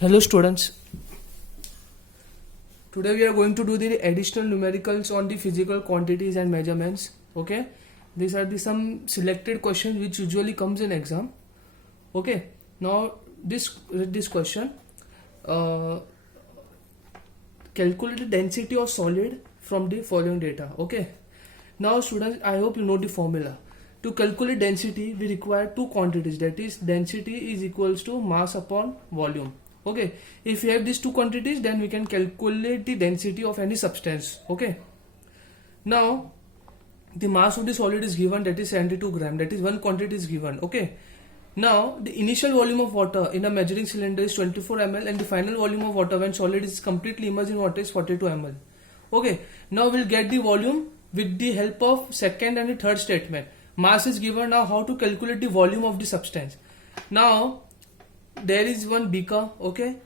Hello students, today we are going to do the additional numericals on the physical quantities and measurements. Okay, these are the some selected questions which usually comes in exam. Okay, now this question, calculate the density of solid from the following data. Okay, now students, I hope you know the formula. To calculate density we require two quantities, that is density is equals to mass upon volume. Okay, if we have these two quantities then we can calculate the density of any substance. Okay, now the mass of the solid is given, that is 72 gram, that is one quantity is given. Okay, now the initial volume of water in a measuring cylinder is 24 ml and the final volume of water when solid is completely immersed in water is 42 ml. Okay, now we'll get the volume with the help of second and the third statement. Mass is given. Now how to calculate the volume of the substance? Now there is one beaker. Okay,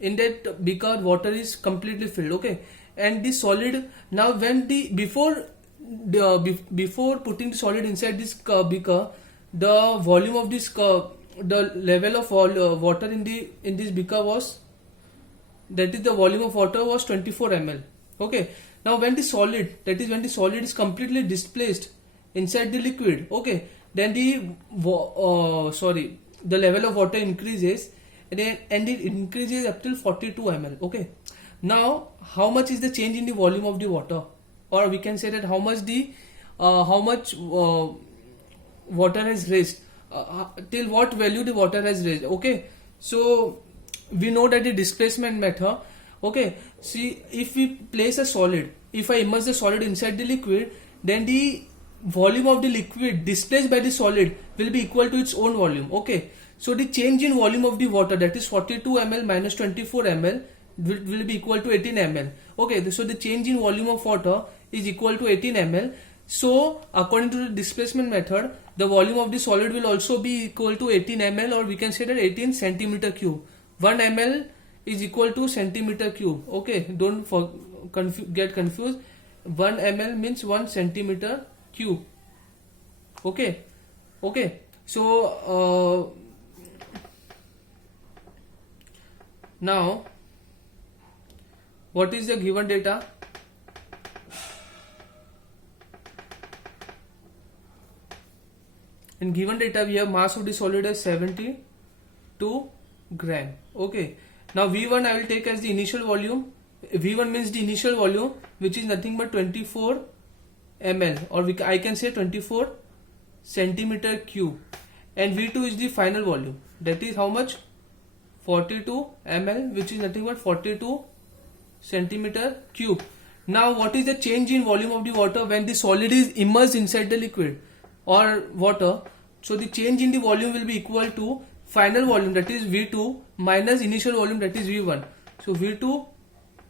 in that beaker water is completely filled. Okay, and the solid, now when the before putting the solid inside this beaker, the volume of this the level of water in this beaker was, that is the volume of water was 24 ml. Okay, now when the solid, that is when the solid is completely displaced inside the liquid, okay, then the level of water increases and it increases up till 42 ml. Okay, now how much is the change in the volume of the water, or we can say that how much water has raised, till what value the water has raised. Okay, so we know that the displacement method. Okay, see, if we place a solid, if I immerse the solid inside the liquid, then the volume of the liquid displaced by the solid will be equal to its own volume. Okay, so the change in volume of the water, that is 42 ml minus 24 ml will be equal to 18 ml. Okay, so the change in volume of water is equal to 18 ml. So according to the displacement method, the volume of the solid will also be equal to 18 ml, or we can say that 18 centimeter cube. 1 ml is equal to centimeter cube. Okay, don't get confused. 1 ml means 1 centimeter cube. Okay, so now what is the given data? In given data we have mass of the solid as 72 gram. Okay, now V1 I will take as the initial volume. V1 means the initial volume, which is nothing but 24 ml, or I can say 24 centimeter cube, and V2 is the final volume, that is how much, 42 ml, which is nothing but 42 centimeter cube. Now what is the change in volume of the water when the solid is immersed inside the liquid or water? So the change in the volume will be equal to final volume, that is V2, minus initial volume, that is V1. So V2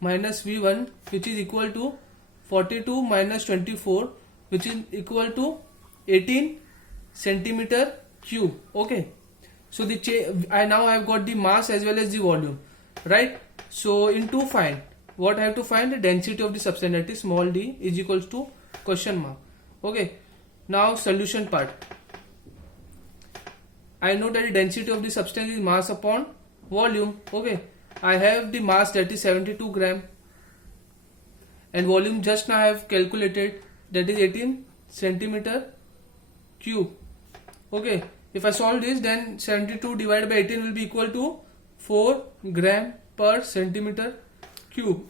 minus V1, which is equal to 42 minus 24, which is equal to 18 centimeter cube. Okay, so I now have got the mass as well as the volume, right? So into find, what I have to find? The density of the substance, that is small d is equals to question mark. Okay, now solution part. I know that the density of the substance is mass upon volume. Okay, I have the mass, that is 72 gram, and volume just now I have calculated, that is 18 centimeter cube. Okay, if I solve this, then 72 divided by 18 will be equal to 4 gram per centimeter cube.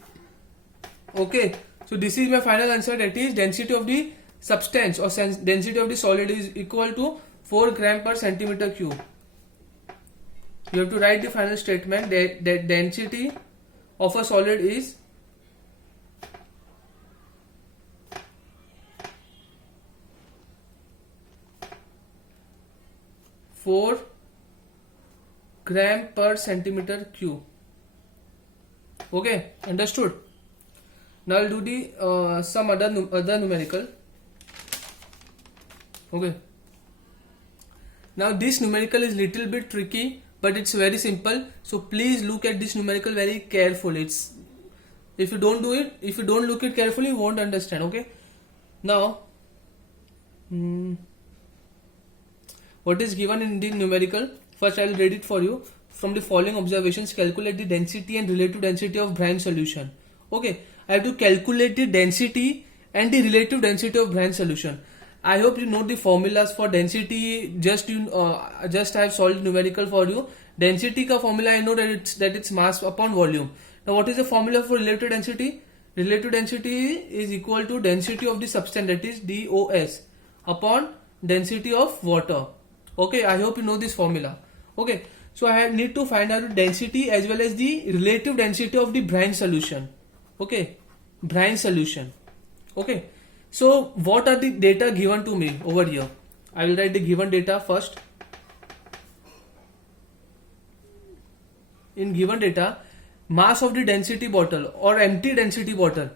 Okay, so this is my final answer, that is density of the substance or density of the solid is equal to 4 gram per centimeter cube. You have to write the final statement that density of a solid is 4 gram per centimeter cube. Okay, understood? Now I'll do the some other numerical. Okay, now this numerical is little bit tricky, but it's very simple, so please look at this numerical very carefully. If you don't look it carefully, you won't understand. Okay, now what is given in the numerical? First I will read it for you. from the following observations, calculate the density and relative density of brine solution. Okay, I have to calculate the density and the relative density of brine solution. I hope you know the formulas for density. Just I have solved numerical for you. Density का formula I know that it's mass upon volume. Now what is the formula for relative density? Relative density is equal to density of the substance, that is DOS, upon density of water. Okay, I hope you know this formula. Okay, so I need to find out the density as well as the relative density of the brine solution. Okay, brine solution. Okay, so what are the data given to me over here? I will write the given data first. In given data, mass of the density bottle or empty density bottle.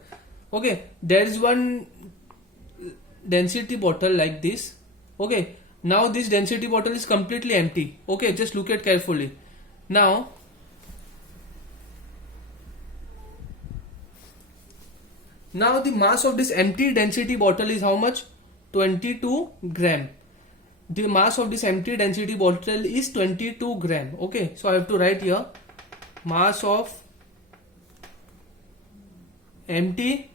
Okay, there is one density bottle like this. Okay, now this density bottle is completely empty. Okay, just look at carefully. Now the mass of this empty density bottle is how much? 22 gram. The mass of this empty density bottle is 22 gram. Okay, so I have to write here mass of empty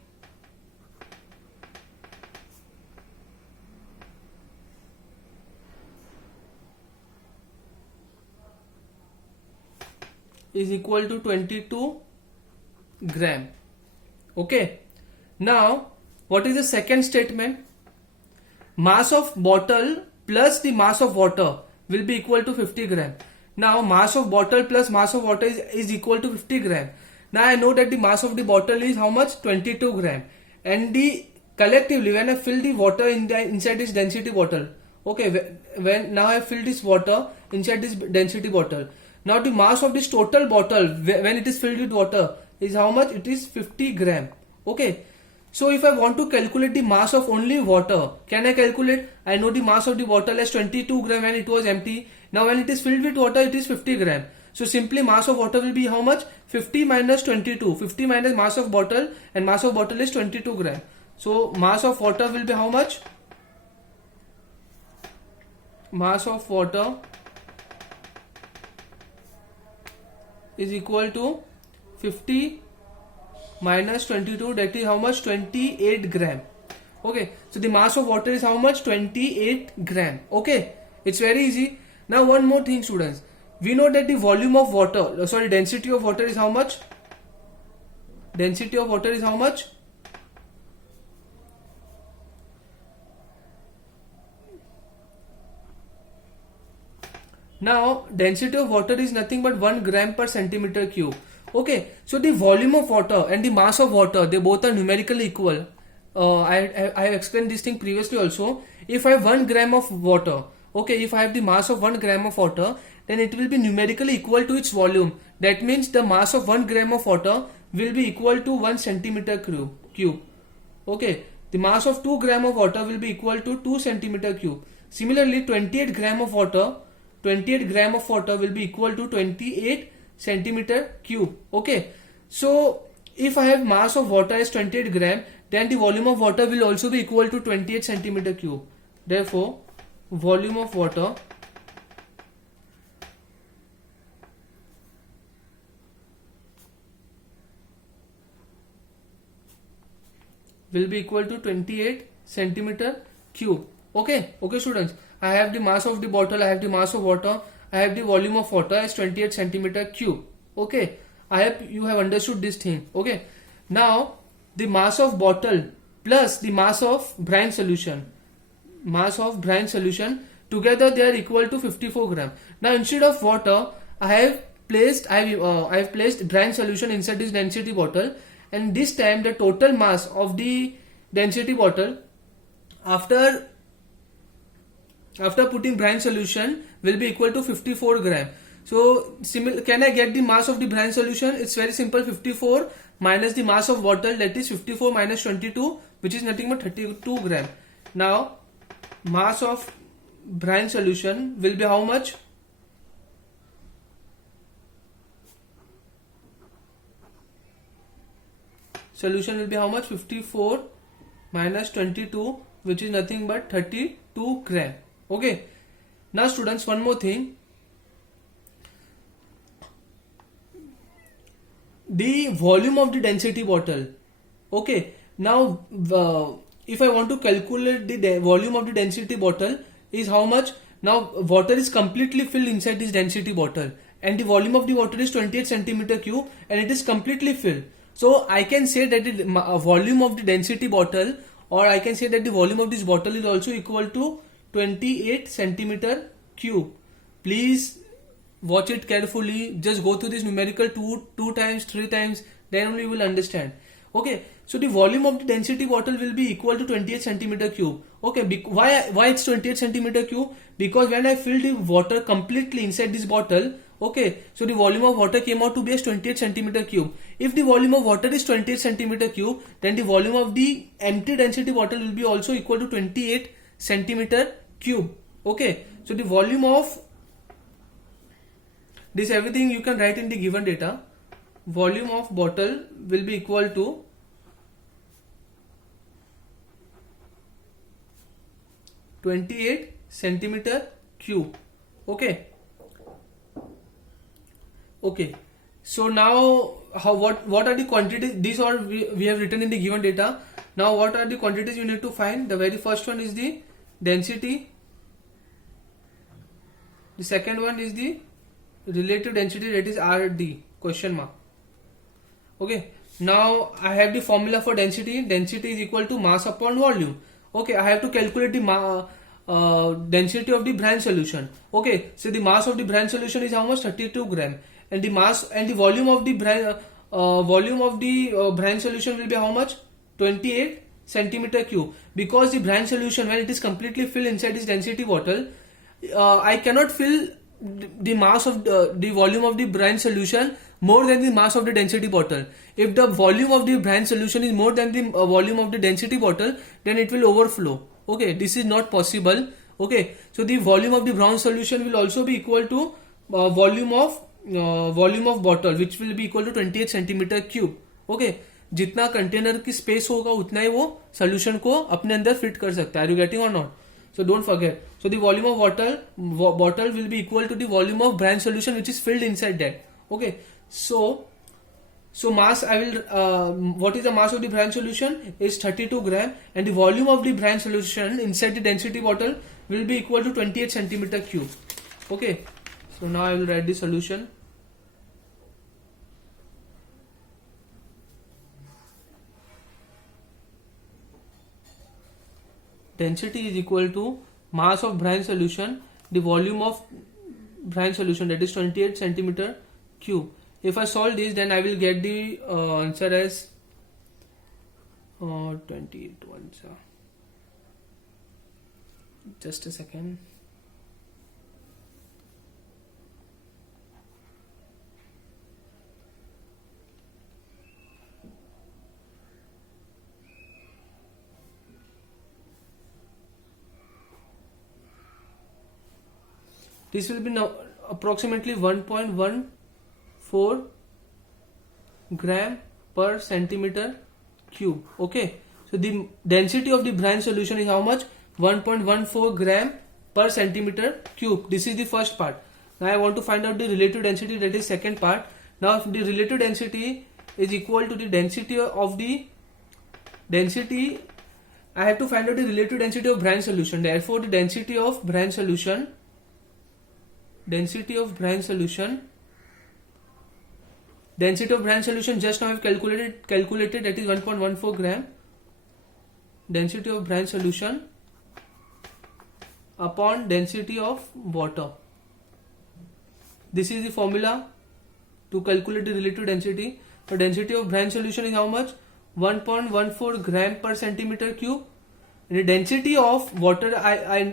is equal to 22 gram. Okay, now what is the second statement? Mass of bottle plus the mass of water will be equal to 50 gram. Now mass of bottle plus mass of water is equal to 50 gram. Now I know that the mass of the bottle is how much? 22 gram. And the collectively, when I fill the water inside this density bottle, okay, when now I fill this water inside this density bottle. Now the mass of this total bottle when it is filled with water is how much? It is 50 gram. Okay. So if I want to calculate the mass of only water, can I calculate? I know the mass of the bottle as 22 gram when it was empty. Now when it is filled with water, it is 50 gram. So simply mass of water will be how much? 50 minus 22. 50 minus mass of bottle, and mass of bottle is 22 gram. So mass of water will be how much? Mass of water is equal to 50 minus 22, that is how much? 28 gram. Okay, so the mass of water is how much? 28 gram. Okay, it's very easy. Now one more thing, students. We know that the volume of water, density of water is how much? Density of water is how much? Now density of water is nothing but 1 gram per centimeter cube. Okay, so the volume of water and the mass of water, they both are numerically equal. I have explained this thing previously also. If I have 1 gram of water, okay, if I have the mass of 1 gram of water, then it will be numerically equal to its volume. That means the mass of 1 gram of water will be equal to 1 centimeter cube. Okay, the mass of 2 gram of water will be equal to 2 centimeter cube. Similarly, 28 gram of water will be equal to 28 centimeter cube. Okay, so if I have mass of water as 28 gram, then the volume of water will also be equal to 28 centimeter cube. Therefore, volume of water will be equal to 28 centimeter cube. Okay, students, I have the mass of the bottle, I have the mass of water, I have the volume of water as 28 centimeter cube. Okay, I hope you have understood this thing. Okay, now the mass of bottle plus the mass of brine solution, together they are equal to 54 gram. Now instead of water, I have placed brine solution inside this density bottle, and this time the total mass of the density bottle after putting brine solution will be equal to 54 gram. So can I get the mass of the brine solution? It's very simple. 54 minus the mass of bottle, that is 54 minus 22, which is nothing but 32 gram. Now mass of brine solution will be how much? Solution will be how much? 54 minus 22, which is nothing but 32 gram. Okay, now students, one more thing. the volume of the density bottle. Okay, now if I want to calculate the volume of the density bottle is how much. Now water is completely filled inside this density bottle and the volume of the water is 28 centimeter cube and it is completely filled. So I can say that the volume of the density bottle, or I can say that the volume of this bottle is also equal to 28 centimeter cube. Please watch it carefully. Just go through this numerical two times, 3 times, then only you will understand. Okay, so the volume of the density bottle will be equal to 28 centimeter cube. Okay, why it's 28 centimeter cube? Because when I filled the water completely inside this bottle, okay, so the volume of water came out to be as 28 centimeter cube. If the volume of water is 28 centimeter cube, then the volume of the empty density bottle will be also equal to 28 centimeter cube. Okay, so the volume of this, everything you can write in the given data. Volume of bottle will be equal to 28 centimeter cube. Okay. Okay. So now what are the quantities? These are we have written in the given data. Now what are the quantities you need to find? The very first one is the density. The second one is the relative density, that is RD question mark. Okay, now I have the formula for density. Density is equal to mass upon volume. Okay, I have to calculate the density of the brine solution. Okay, so the mass of the brine solution is how much? 32 gram, and the mass and the volume of the brine solution will be how much? 28 centimeter cube. Because the brine solution, when it is completely filled inside this density bottle, I cannot fill the mass of the volume of the brine solution more than the mass of the density bottle. If the volume of the brine solution is more than the volume of the density bottle, then it will overflow. Okay, this is not possible. Okay, so the volume of the brine solution will also be equal to volume of bottle, which will be equal to 28 centimeter cube. Okay, जितना container की space होगा उतना ही वो solution को अपने अंदर fit कर सकता है. आर यू गेटिंग और not? So don't forget. So the volume of bottle will be equal to the volume of brine solution which is filled inside that. Okay. So mass, I will what is the mass of the brine solution is 32 gram, and the volume of the brine solution inside the density bottle will be equal to 28 centimeter cube. Okay. So now I will write the solution. Density is equal to mass of brine solution, the volume of brine solution, that is 28 centimeter cube. If I solve this, then I will get the answer as 28 ones. Just a second. This will be now approximately 1.14 gram per centimeter cube. Okay, so the density of the brine solution is how much? 1.14 gram per centimeter cube. This is the first part. Now I want to find out the relative density, that is second part. Now if the relative density is equal to the density of the density, I have to find out the relative density of brine solution. Therefore the density of brine solution just now I have calculated, that is 1.14 gram. Density of brine solution upon density of water. This is the formula to calculate the relative density. So density of brine solution is how much? 1.14 gram per centimeter cube. And the density of water,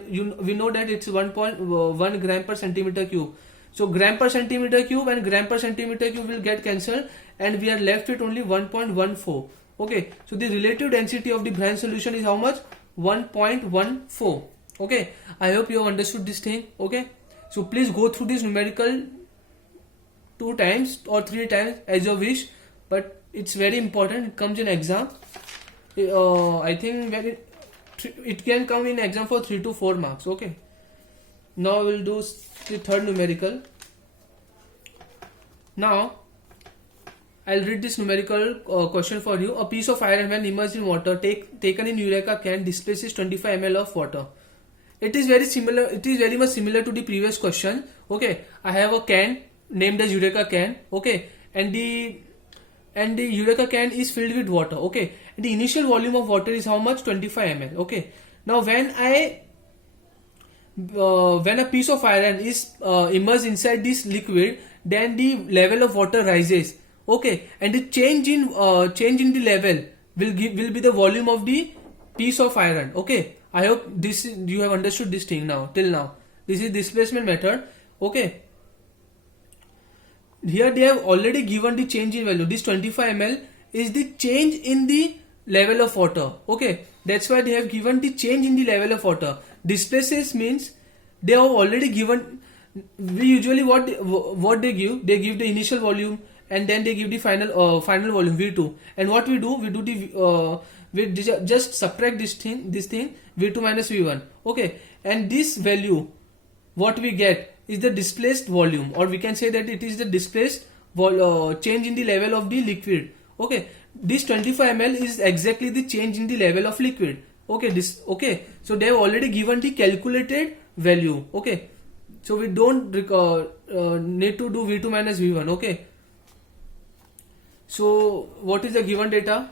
we know that it's 1.1 gram per centimeter cube. So gram per centimeter cube and gram per centimeter cube will get cancelled, and we are left with only 1.14. Okay, so the relative density of the brine solution is how much? 1.14. Okay, I hope you have understood this thing. Okay, so please go through this numerical 2 times or 3 times as you wish, but it's very important. It comes in exam. I think it can come in exam for 3 to 4 marks. Okay, now we'll do the third numerical. Now I'll read this numerical question for you. A piece of iron when immersed in water taken in Eureka can displaces 25 ml of water. It is very similar. It is very much similar to the previous question. Okay, I have a can named as Eureka can. Okay, and the Eureka can is filled with water. Okay, and the initial volume of water is how much? 25 ml. Okay, now when a piece of iron is immersed inside this liquid, then the level of water rises. Okay, and the change in the level will be the volume of the piece of iron. Okay, I hope you have understood this thing now till now. This is displacement method. Okay, here they have already given the change in value. This 25 ml is the change in the level of water. Okay, that's why they have given the change in the level of water. Displaces means they have already given. We usually what they give the initial volume, and then they give the final volume V2. And what we do the we just subtract this thing V2 minus V1. Okay, and this value what we get is the displaced volume, or we can say that it is the displaced change in the level of the liquid. Okay, this 25 ml is exactly the change in the level of liquid. Okay, so they have already given the calculated value. Okay, so we don't need to do V2 minus V1. Okay, so what is the given data?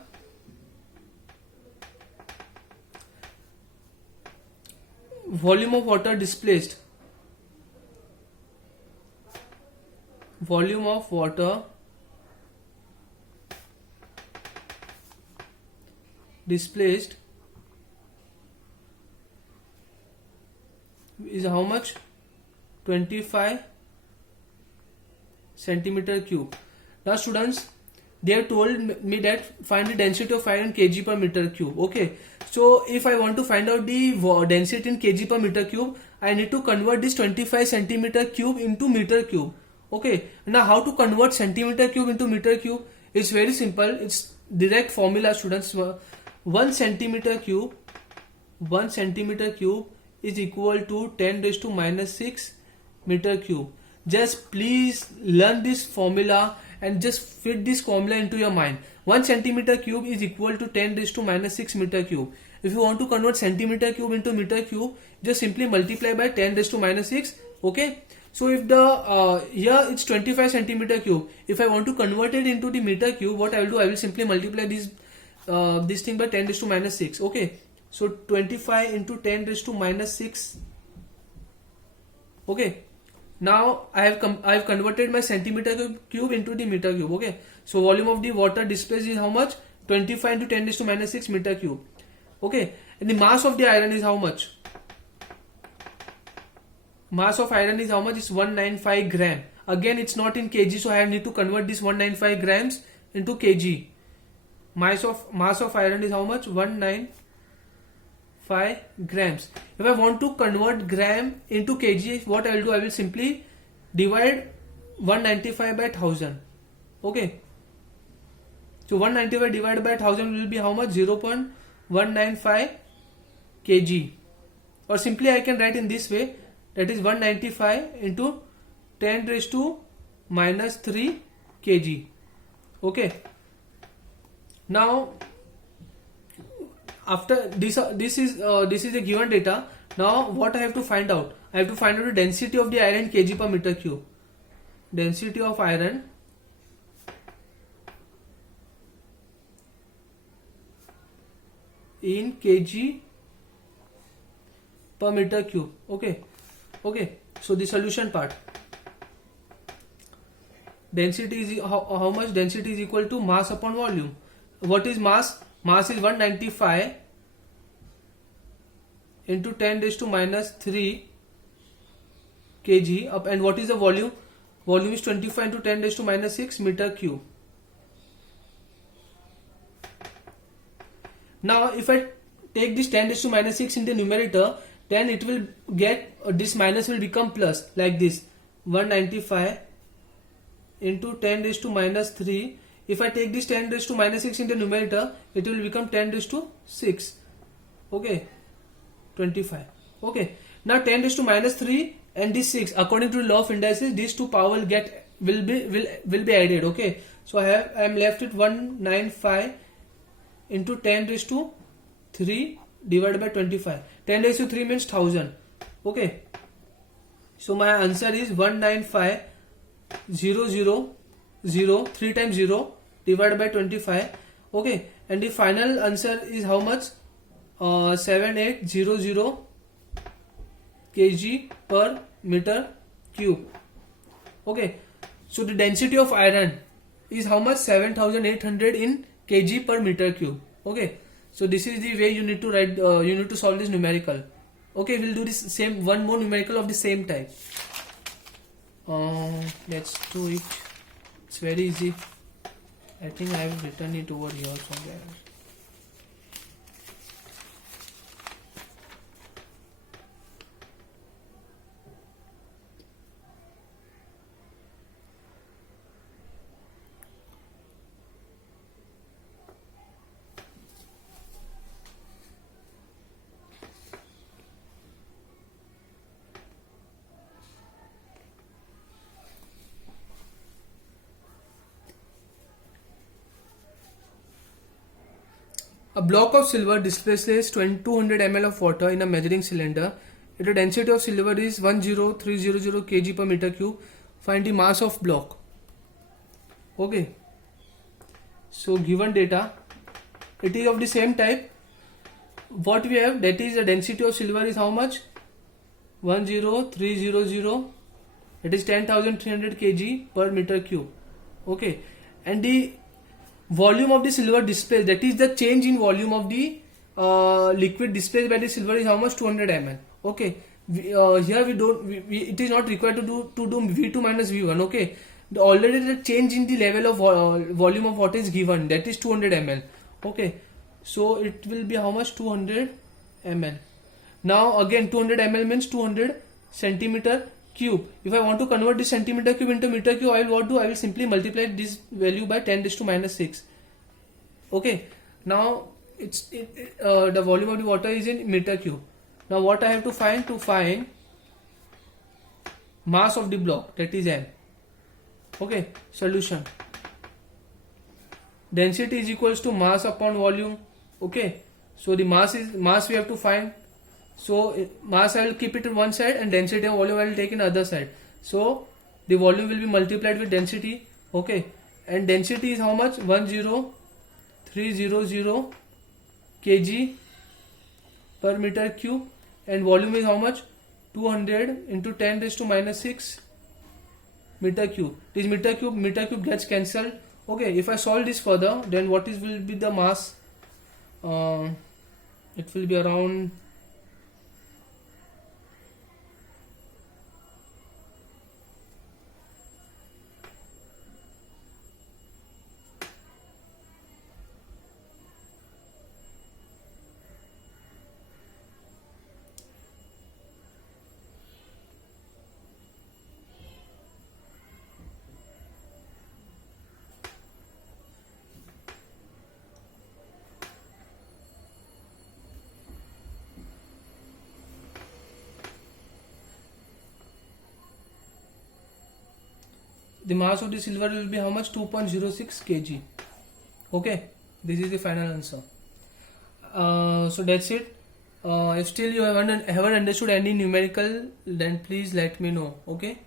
Volume of water displaced. Volume of water displaced is how much? 25 centimeter cube. Now students, they have told me that find the density of iron kg per meter cube. Okay, so if I want to find out the density in kg per meter cube, I need to convert this 25 centimeter cube into meter cube. Okay, now how to convert centimeter cube into meter cube? It's very simple. It's direct formula, students. 1 centimeter cube is equal to 10 raised to minus 6 meter cube. Just please learn this formula and just fit this formula into your mind. 1 centimeter cube is equal to 10 raised to minus 6 meter cube. If you want to convert centimeter cube into meter cube, just simply multiply by 10 raised to minus 6. Okay, so if the here it's 25 centimeter cube, if I want to convert it into the meter cube, what I will do, I will simply multiply this thing by 10 raised to minus 6. Okay, so 25 into 10 raised to minus 6. Okay, now I have converted my centimeter cube into the meter cube. Okay, so volume of the water displaced is how much? 25 into 10 raised to minus 6 meter cube. Okay, and the mass of the iron is how much? Mass of iron is how much? It's 195 gram. Again, it's not in kg, so I need to convert this 195 grams into kg. Mass of iron is how much? 195 grams. If I want to convert gram into kg, what I will do? I will simply divide 195 by 1000. Okay. So 195 divided by 1000 will be how much? 0.195 kg. Or simply I can write in this way. That is 195 into 10 raised to minus 3 kg. Okay. Now, after this is a given data. Now, what I have to find out? I have to find out the density of the iron kg per meter cube. Density of iron in kg per meter cube. Okay. So the solution part. Density is how much? Density is equal to mass upon volume. What is mass? Mass is 195 into 10 raised to minus 3 kg. And what is the volume? Volume is 25 into 10 raised to minus 6 meter cube. Now, if I take this 10 raised to minus 6 in the numerator, then it will get this minus will become plus like this. 195 into 10 raised to minus 3. If I take this 10 raised to minus 6 in the numerator, it will become 10 raised to 6. Okay, 25. Okay, now 10 raised to minus 3 and this 6, according to the law of indices, these two power will get will be added. Okay, so I am left with 195 into 10 raised to 3 divided by 25. 10 raised to 3 means 1000. Okay, so my answer is 195,000 3 times 0 divided by 25. Okay, and the final answer is how much? 7800 kg per meter cube. Okay, so the density of iron is how much? 7800 in kg per meter cube. Okay, so this is the way you need to write, you need to solve this numerical. Okay, we'll do this same, one more numerical of the same type. Let's do it. It's very easy. I think I have written it over here somewhere. A block of silver displaces 200 ml of water in a measuring cylinder. If the density of silver is 10300 kg per meter cube, find the mass of block. Okay, so given data, it is of the same type. What we have, that is the density of silver is how much? 10300, it is 10,300 kg per meter cube. Okay, and the volume of the silver displaced, that is the change in volume of the liquid displaced by the silver, is how much? 200 ml. Okay, here we don't, it is not required to do V2 minus V1. Okay, already the change in the level of volume of water is given, that is 200 ml. Okay, so it will be how much? 200 ml. Now again 200 ml means 200 centimeter cube. If I want to convert this centimeter cube into meter cube, I will what do? I will simply multiply this value by 10 raised to minus 6. Okay, now the volume of the water is in meter cube. Now what I have to find? To find mass of the block, that is M. Okay, solution. Density is equals to mass upon volume. Okay, so the mass we have to find. So mass I will keep it on one side and density and volume I will take in other side. So the volume will be multiplied with density. Okay, and density is how much? 10300 kg per meter cube, and volume is how much? 200 into 10 raised to minus 6 meter cube. This meter cube gets cancelled. Okay, if I solve this further, then what will be the mass? It will be around the mass of the silver will be how much? 2.06 kg. Okay, this is the final answer. So that's it. If still you haven't understood any numerical, then please let me know. Okay.